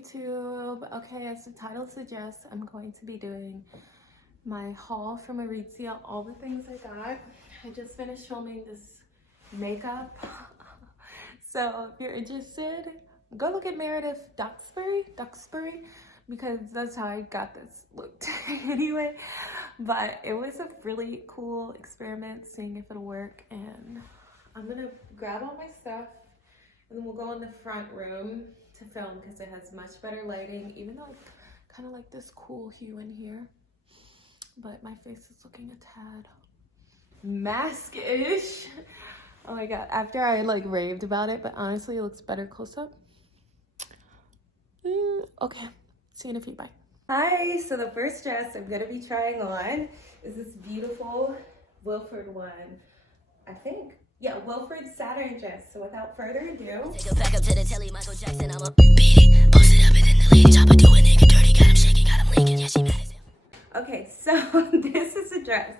YouTube. Okay, as the title suggests, I'm going to be doing my haul from Aritzia, all the things I got. I just finished filming this makeup. So if you're interested, go look at Meredith Duxbury, because that's how I got this look anyway. But it was a really cool experiment, seeing if it'll work. And I'm gonna grab all my stuff and then we'll go in the front room to film because it has much better lighting, even though it's kind of like this cool hue in here. But my face is looking a tad mask-ish. Oh my god, after I like raved about it, but honestly it looks better close up. Okay, see you in a few, bye. Hi, so the first dress I'm gonna be trying on is this beautiful Wilfred one, I think. Yeah, Wilfred Saturday dress. So without further ado, take it back up to the telly, Michael Jackson. I'm a beat it, post it up, and then the lady chopper do a nigga dirty. Got him shaking, got him linking. Yeah, she mad as hell. Okay, so this is a dress,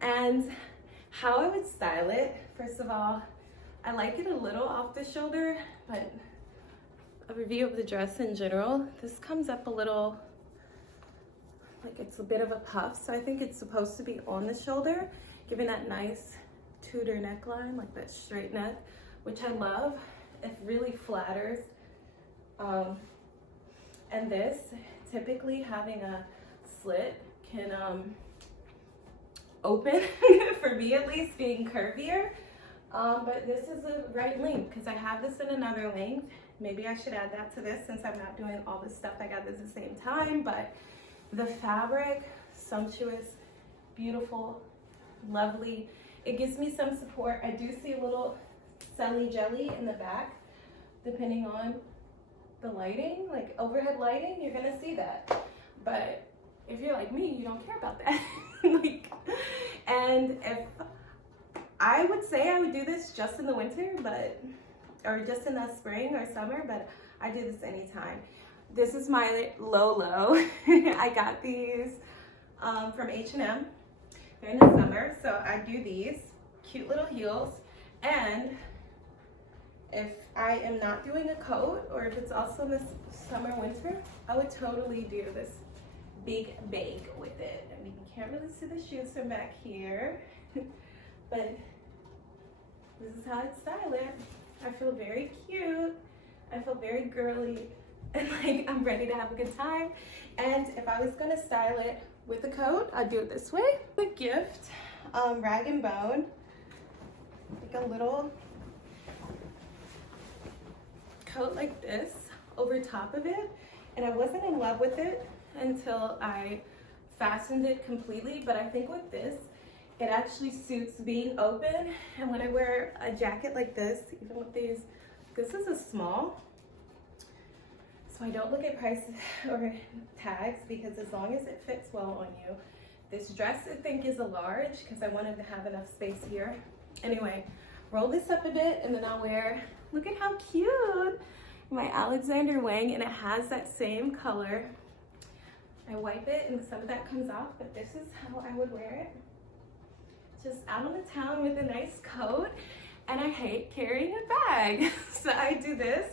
and how I would style it. First of all, I like it a little off the shoulder, but a review of the dress in general. This comes up a little, like it's a bit of a puff, so I think it's supposed to be on the shoulder, giving that nice Tudor neckline, like that straight neck, which I love. It really flatters. And this, typically having a slit can open, for me at least, being curvier. But this is the right length because I have this in another length. Maybe I should add that to this since I'm not doing all this stuff I got this at the same time. But the fabric, sumptuous, beautiful, lovely. It gives me some support. I do see a little Sally jelly in the back, depending on the lighting, like overhead lighting, you're gonna see that. But if you're like me, you don't care about that. And if I would say I would do this just in the winter, or just in the spring or summer, but I do this anytime. This is my low. I got these from H&M. They're in the summer, so I do these cute little heels. And if I am not doing a coat, or if it's also this summer winter, I would totally do this big bag with it. I mean, you can't really see the shoes from back here, but this is how I'd style it. I feel very cute. I feel very girly, and like I'm ready to have a good time. And if I was gonna style it with a coat, I'd do it this way. The gift, rag and bone, like a little coat like this over top of it. And I wasn't in love with it until I fastened it completely, but I think with this, it actually suits being open. And when I wear a jacket like this, even with these, this is a small, so I don't look at prices or tags, because as long as it fits well on you. This dress I think is a large because I wanted to have enough space here. Anyway, roll this up a bit and then I'll wear, look at how cute, my Alexander Wang, and it has that same color. I wipe it and some of that comes off, but this is how I would wear it. Just out on the town with a nice coat, and I hate carrying a bag. So I do this,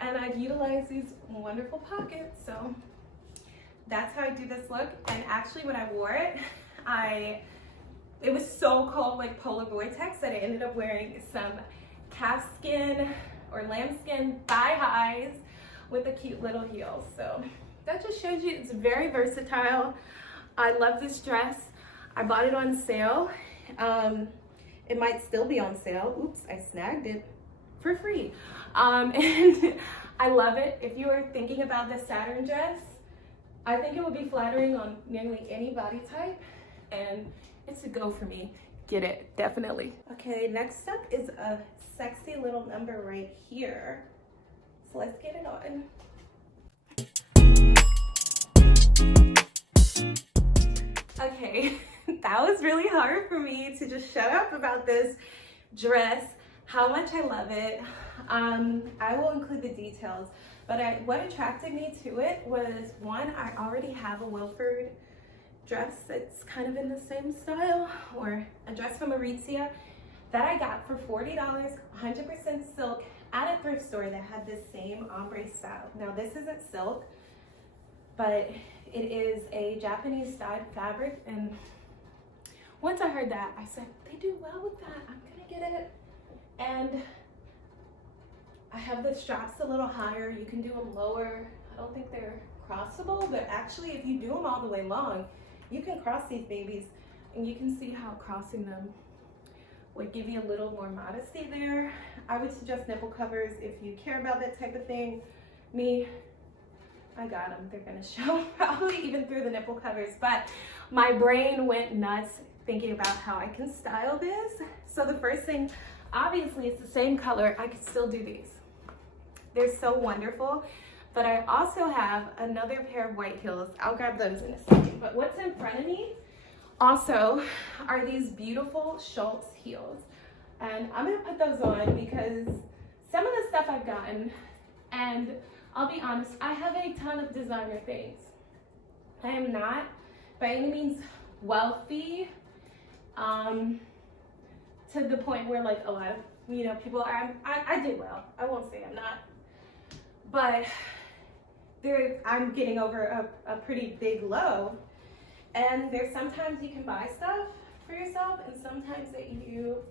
and I utilize these wonderful pockets. So that's how I do this look. And actually when I wore it, it was so cold, like polar vortex, that I ended up wearing some calfskin or lambskin thigh highs with a cute little heel. So that just shows you it's very versatile. I love this dress. I bought it on sale. It might still be on sale. Oops, I snagged it for free. And I love it. If you are thinking about the Saturn dress, I think it would be flattering on nearly any body type, and it's a go for me. Get it, definitely. Okay, next up is a sexy little number right here. So let's get it on. Okay, that was really hard for me to just shut up about this dress, how much I love it. I will include the details, but what attracted me to it was, one, I already have a Wilfred dress that's kind of in the same style, or a dress from Aritzia that I got for $40, 100% silk at a thrift store that had this same ombre style. Now this isn't silk, but it is a Japanese style fabric, and once I heard that, I said, they do well with that, I'm gonna get it. And I have the straps a little higher, you can do them lower. I don't think they're crossable, but actually if you do them all the way long, you can cross these babies, and you can see how crossing them would give you a little more modesty there. I would suggest nipple covers if you care about that type of thing. Me, I got them. They're gonna show probably even through the nipple covers, but my brain went nuts thinking about how I can style this. So the first thing, obviously it's the same color, I could still do these. They're so wonderful, but I also have another pair of white heels. I'll grab those in a second, but what's in front of me also are these beautiful Schultz heels. And I'm gonna put those on because some of the stuff I've gotten, and I'll be honest, I have a ton of designer things. I am not by any means wealthy, to the point where like a lot of, people are, I do well. I won't say I'm not, but I'm getting over a pretty big low. And there's sometimes you can buy stuff for yourself, and sometimes that you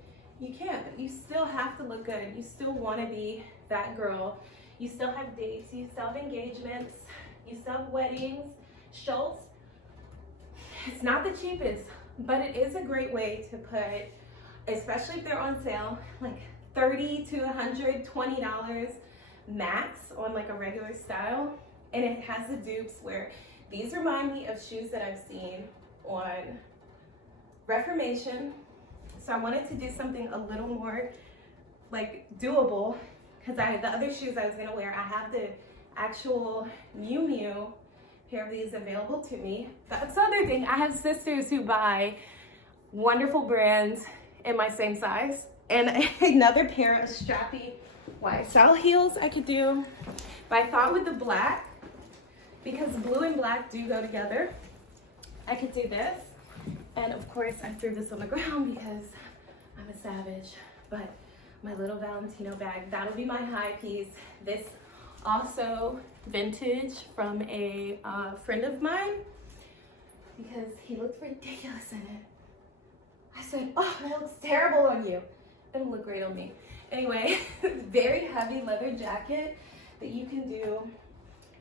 can't, but you still have to look good. You still want to be that girl. You still have dates, you still have engagements, you still have weddings. Schultz, it's not the cheapest, but it is a great way to put, especially if they're on sale, like $30 to $120 max on like a regular style. And it has the dupes where these remind me of shoes that I've seen on Reformation. So I wanted to do something a little more like doable, because the other shoes I was gonna wear, I have the actual Miu Miu pair of these available to me. That's the other thing, I have sisters who buy wonderful brands in my same size. And another pair of strappy YSL heels I could do. But I thought with the black, because blue and black do go together, I could do this. And of course I threw this on the ground because I'm a savage, but my little Valentino bag, that'll be my high piece. This also vintage from a friend of mine, because he looked ridiculous in it. I said, oh, that looks terrible on you. It'll look great on me. Anyway, very heavy leather jacket that you can do.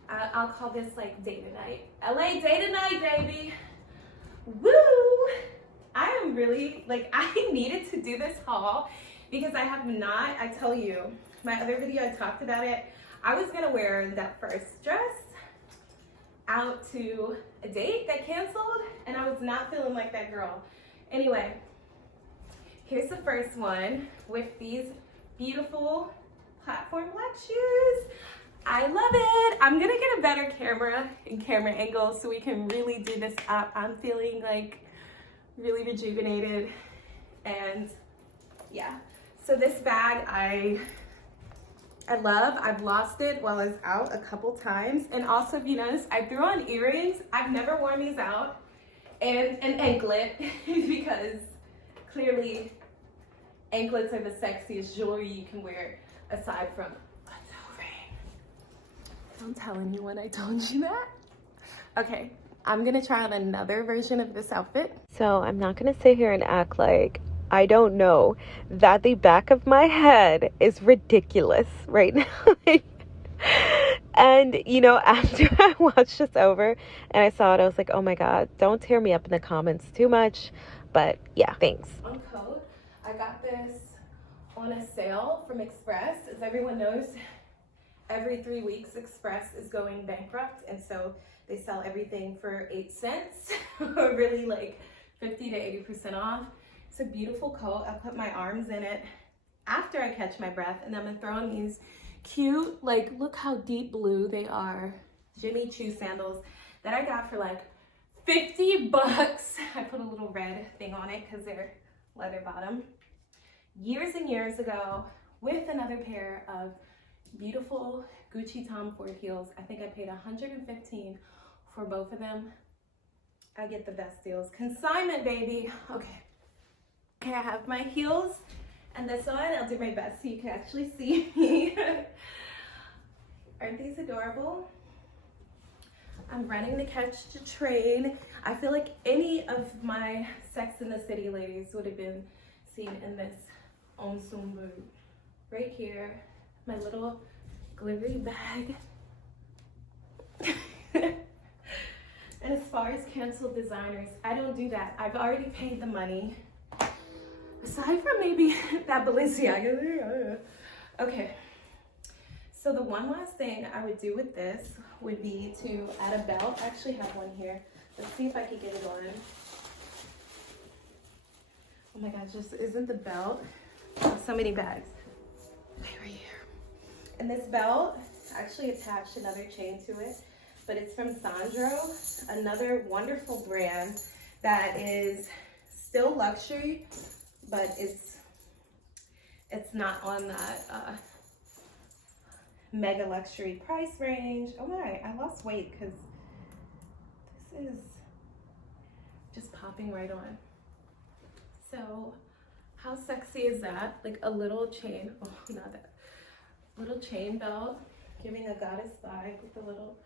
I'll call this like day to night. LA day to night, baby. Woo! I am really, like, I needed to do this haul because I have not, I tell you, my other video I talked about it. I was gonna wear that first dress out to a date that canceled, and I was not feeling like that girl. Anyway, here's the first one with these beautiful platform black shoes. I love it. I'm gonna get a better camera and camera angle so we can really do this up. I'm feeling like really rejuvenated, and yeah. So this bag I love. I've lost it while I was out a couple times. And also, if you notice, I threw on earrings. I've never worn these out. And an anklet, because clearly anklets are the sexiest jewelry you can wear aside from a toe ring. Don't tell anyone I told you that. Okay, I'm gonna try on another version of this outfit. So I'm not gonna sit here and act like I don't know that the back of my head is ridiculous right now. And, you know, after I watched this over and I saw it, I was like, oh my God, don't tear me up in the comments too much. But yeah, thanks. On coat, I got this on a sale from Express. As everyone knows, every 3 weeks Express is going bankrupt, and so they sell everything for 8 cents, really like 50 to 80% off. It's a beautiful coat. I'll put my arms in it after I catch my breath, and then I'm gonna throw on these cute, like, look how deep blue they are, Jimmy Choo sandals that I got for like 50 bucks. I put a little red thing on it because they're leather bottom. Years and years ago, with another pair of beautiful Gucci Tom Ford heels. I think I paid $115 for both of them. I get the best deals. Consignment, baby. Okay, I have my heels And this one, I'll do my best so you can actually see me. Aren't these adorable? I'm running the Catch to Train. I feel like any of my Sex in the City ladies would have been seen in this ensemble. Right here, my little glittery bag. And as far as canceled designers, I don't do that. I've already paid the money. Aside from maybe that Balenciaga. Okay. So the one last thing I would do with this would be to add a belt. I actually have one here. Let's see if I can get it on. Oh my gosh, this isn't the belt. I have so many bags. Okay, right here. And this belt actually attached another chain to it, but it's from Sandro, another wonderful brand that is still luxury, but it's not on that mega luxury price range. Oh my, I lost weight because this is just popping right on. So how sexy is that? Like a little chain, oh not that, little chain belt, giving a goddess vibe with a little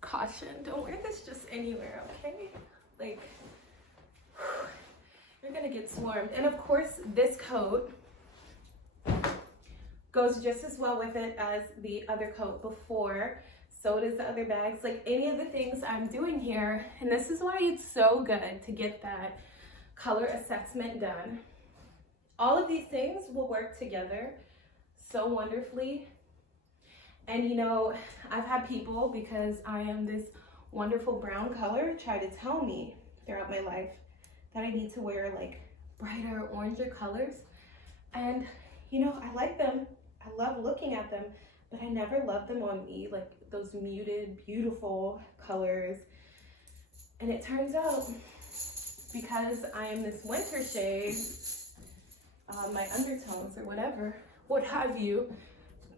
caution. Don't wear this just anywhere, okay? Like, you're gonna get swarmed. And of course, this coat goes just as well with it as the other coat before. So does the other bags. Like any of the things I'm doing here, and this is why it's so good to get that color assessment done. All of these things will work together so wonderfully. And you know, I've had people, because I am this wonderful brown color, try to tell me throughout my life that I need to wear like brighter, oranger colors. And you know, I like them. I love looking at them, but I never loved them on me, like those muted, beautiful colors. And it turns out, because I am this winter shade, my undertones or whatever, what have you,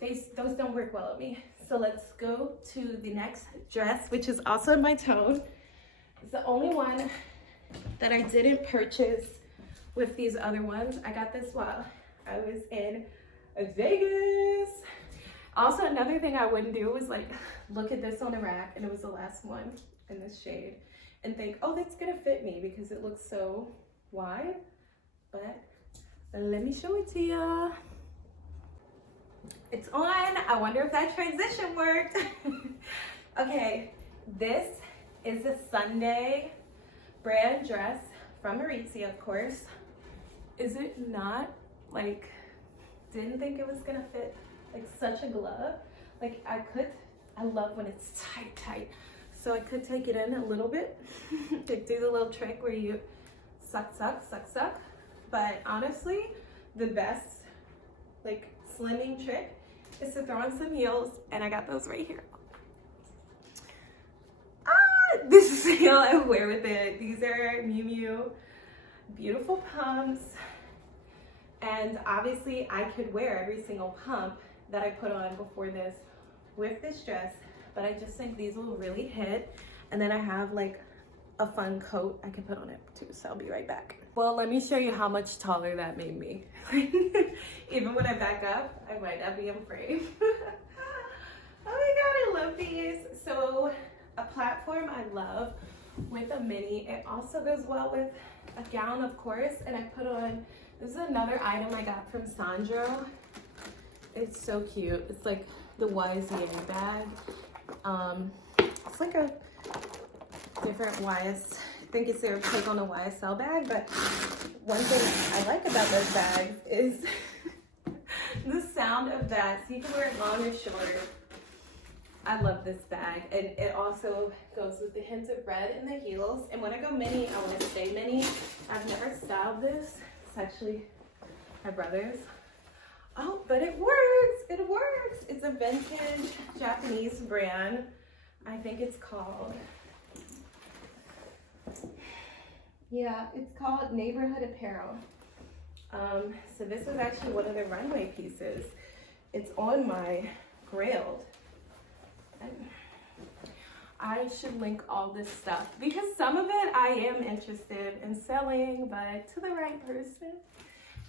those don't work well on me. So let's go to the next dress, which is also in my tone. It's the only one that I didn't purchase with these other ones. I got this while I was in Vegas. Also, another thing I wouldn't do was like look at this on the rack, and it was the last one in this shade, and think, oh, that's gonna fit me because it looks so wide. But let me show it to ya. It's on. I wonder if that transition worked. Okay, this is a Sunday brand dress from Aritzia, of course. Is it not? Like, didn't think it was gonna fit like such a glove. Like I love when it's tight. So I could take it in a little bit, do the little trick where you suck. But honestly, the best like slimming trick is to throw on some heels, and I got those right here. This is the heel I wear with it. These are Miu Miu, beautiful pumps. And obviously I could wear every single pump that I put on before this with this dress, but I just think these will really hit. And then I have like a fun coat I can put on it too, so I'll be right back. Well, let me show you how much taller that made me. Even when I back up, I might not be in frame. Oh my God, I love these. So a platform I love with a mini. It also goes well with a gown, of course, and I put on, this is another item I got from Sandro. It's so cute. It's like the YZA bag. It's like a different YS, I think it's their take on a YSL bag, but one thing I like about those bags is the sound of that. So you can wear it long or short. I love this bag, and it also goes with the hint of red in the heels. And when I go mini, I want to stay mini. I've never styled this. It's actually my brother's. Oh, but it works. It works. It's a vintage Japanese brand. I think it's called, yeah, it's called Neighborhood Apparel. So this is actually one of the runway pieces. It's on my Grailed. I should link all this stuff because some of it I am interested in selling, but to the right person,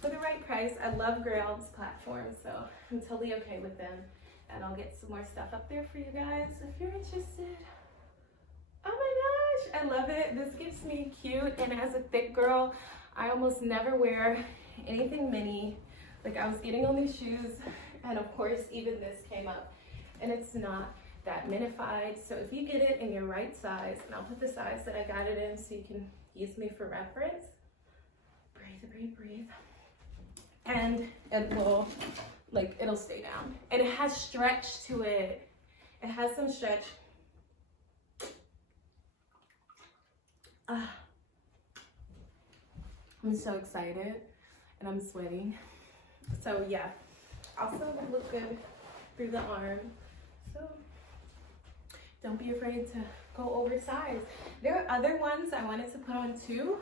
for the right price. I love Grail's platform, so I'm totally okay with them. And I'll get some more stuff up there for you guys if you're interested. Oh my gosh, I love it. This gets me cute, and as a thick girl, I almost never wear anything mini. Like, I was getting on these shoes, and of course, even this came up, and it's not that minified. So if you get it in your right size, and I'll put the size that I got it in so you can use me for reference. Breathe, breathe, breathe. And it will, like, it'll stay down. And it has stretch to it. It has some stretch. I'm so excited, and I'm sweating. So yeah, also will look good through the arm. So don't be afraid to go oversized. There are other ones I wanted to put on too,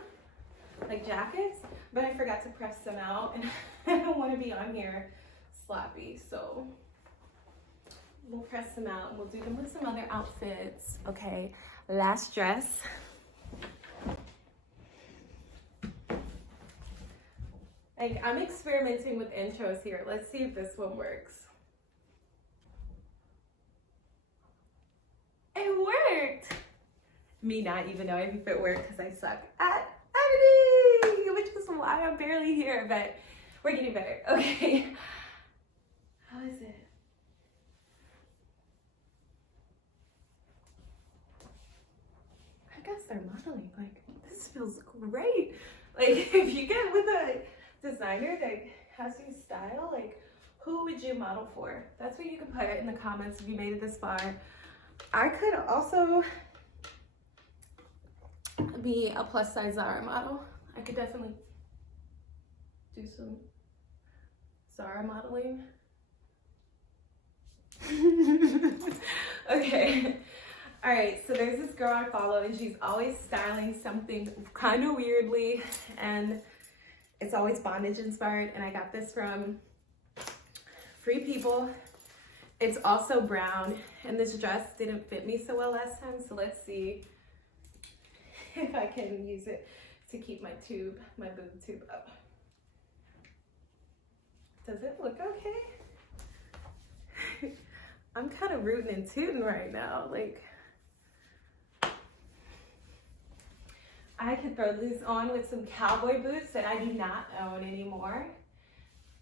like jackets, but I forgot to press them out, and I don't want to be on here sloppy. So we'll press them out, and we'll do them with some other outfits. Okay, last dress. Like, I'm experimenting with intros here. Let's see if this one works. It worked! Me not even knowing if it worked because I suck at editing, which is why I'm barely here, but we're getting better. Okay. How is it? I guess they're modeling. Like, this feels great. Like, if you get with a designer that has you style, like, who would you model for? That's what you could put in the comments if you made it this far. I could also be a plus size Zara model. I could definitely do some Zara modeling. Okay. All right, so there's this girl I follow, and she's always styling something kind of weirdly, and it's always bondage inspired, and I got this from Free People. It's also brown, and this dress didn't fit me so well last time, so let's see if I can use it to keep my boob tube up. Does it look okay? I'm kind of rooting and tooting right now, like, I could throw these on with some cowboy boots that I do not own anymore.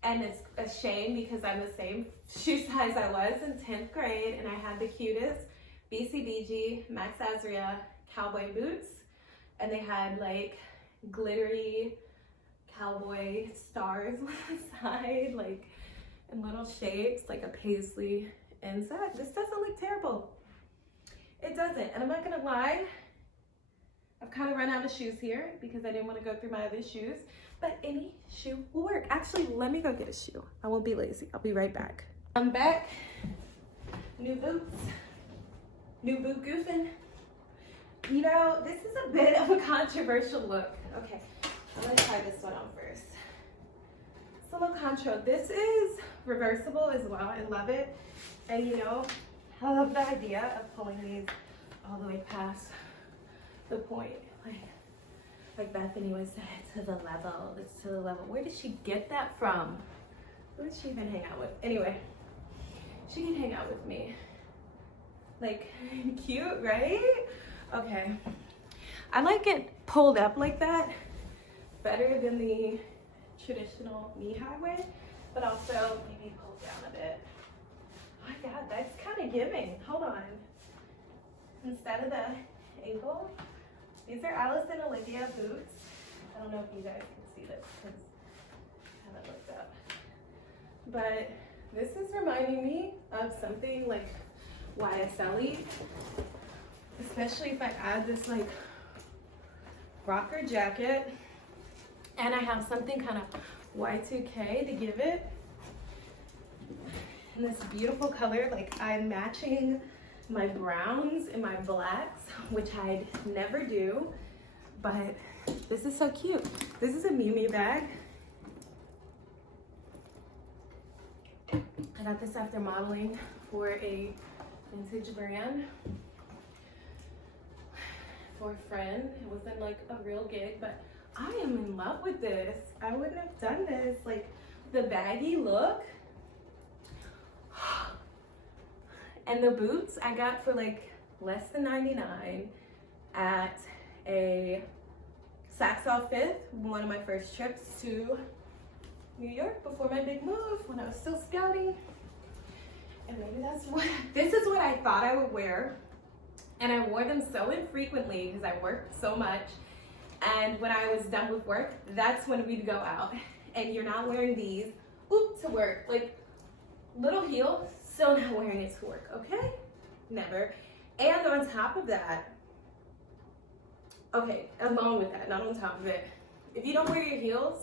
And it's a shame because I'm the same shoe size I was in 10th grade, and I had the cutest BCBG Max Azria cowboy boots. And they had like glittery cowboy stars on the side, like in little shapes, like a paisley inside. This doesn't look terrible. It doesn't, and I'm not gonna lie, I've kind of run out of shoes here because I didn't want to go through my other shoes, but any shoe will work. Actually, let me go get a shoe. I won't be lazy. I'll be right back. I'm back. New boots. New boot goofing. You know, this is a bit of a controversial look. Okay, I'm gonna try this one on first. It's a little contra. This is reversible as well. I love it. And you know, I love the idea of pulling these all the way past the point, like Bethany was said, to the level. It's to the level. Where did she get that from? Who did she even hang out with? Anyway, she can hang out with me. Like, cute, right? Okay. I like it pulled up like that better than the traditional knee-high way, but also maybe pulled down a bit. Oh my God, that's kind of giving. Hold on. Instead of the ankle, these are Alice and Olivia boots. I don't know if you guys can see this because I haven't looked up. But this is reminding me of something like YSL-y, especially if I add this like rocker jacket and I have something kind of Y2K to give it. And this beautiful color, like I'm matching my browns and my blacks, which I'd never do, but this is so cute. This is a Miu Miu bag. I got this after modeling for a vintage brand. for a friend. It wasn't like a real gig, but I am in love with this. I wouldn't have done this. Like the baggy look. And the boots I got for like less than $99 at a Saks Outfit, one of my first trips to New York before my big move when I was still scouting. And maybe that's what, this is what I thought I would wear. And I wore them so infrequently because I worked so much. And when I was done with work, that's when we'd go out. And you're not wearing these, to work. Like, little heel, still not wearing it to work, okay? Never. And on top of that, okay, along with that, not on top of it, if you don't wear your heels,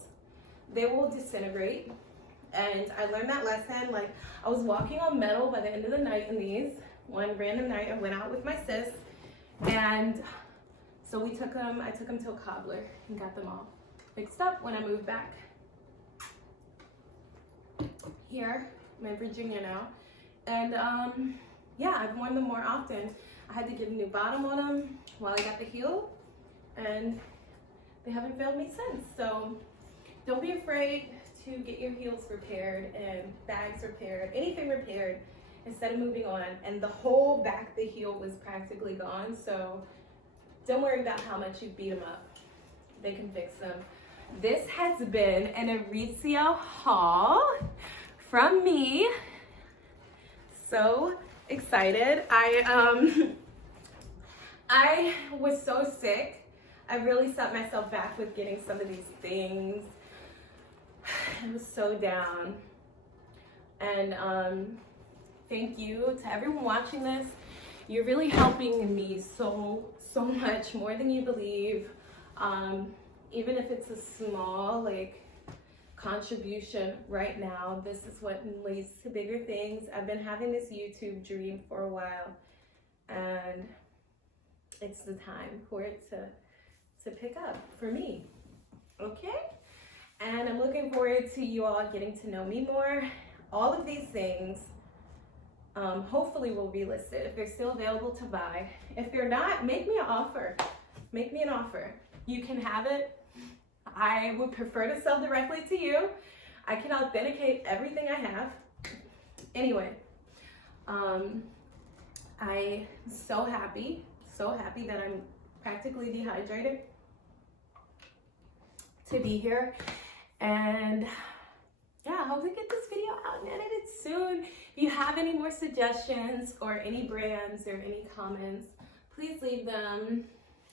they will disintegrate. And I learned that lesson. Like, I was walking on metal by the end of the night in these. One random night, I went out with my sis, and so we took them, I took them to a cobbler and got them all fixed up when I moved back. Here, I'm in Virginia now. And yeah, I've worn them more often. I had to get a new bottom on them while I got the heel, and they haven't failed me since. So don't be afraid to get your heels repaired and bags repaired, anything repaired, instead of moving on. And the whole back of the heel was practically gone, so don't worry about how much you beat them up. They can fix them. This has been an Aritzia haul from me. So excited. I was so sick. I really set myself back with getting some of these things. I was so down. And thank you to everyone watching this. You're really helping me so much, more than you believe. Even if it's a small like contribution right now, this is what leads to bigger things. I've been having this YouTube dream for a while, and it's the time for it to pick up for me. Okay? And I'm looking forward to you all getting to know me more. All of these things hopefully will be listed if they're still available to buy. If they're not, make me an offer. Make me an offer. You can have it. I would prefer to sell directly to you. I can authenticate everything I have. Anyway, I'm so happy that I'm practically dehydrated to be here. And yeah, I hope to get this video out and edited soon. If you have any more suggestions or any brands or any comments, please leave them.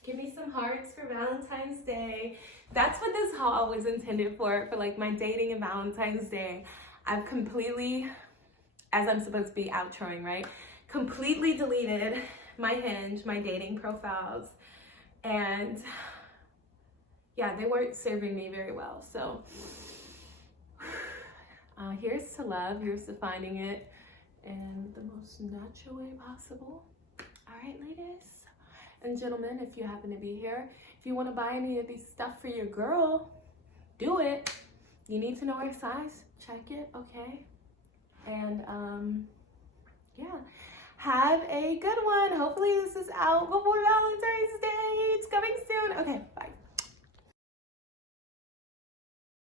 Give me some hearts for Valentine's Day. That's what this haul was intended for like my dating and Valentine's Day. I've completely, as I'm supposed to be outroing, right? Completely deleted my Hinge, my dating profiles. And yeah, they weren't serving me very well. So here's to love, here's to finding it in the most natural way possible. All right, ladies and gentlemen, if you happen to be here, if you want to buy any of these stuff for your girl, do it. You need to know her size, check it, okay? And yeah, have a good one. Hopefully this is out before Valentine's Day. It's coming soon. Okay,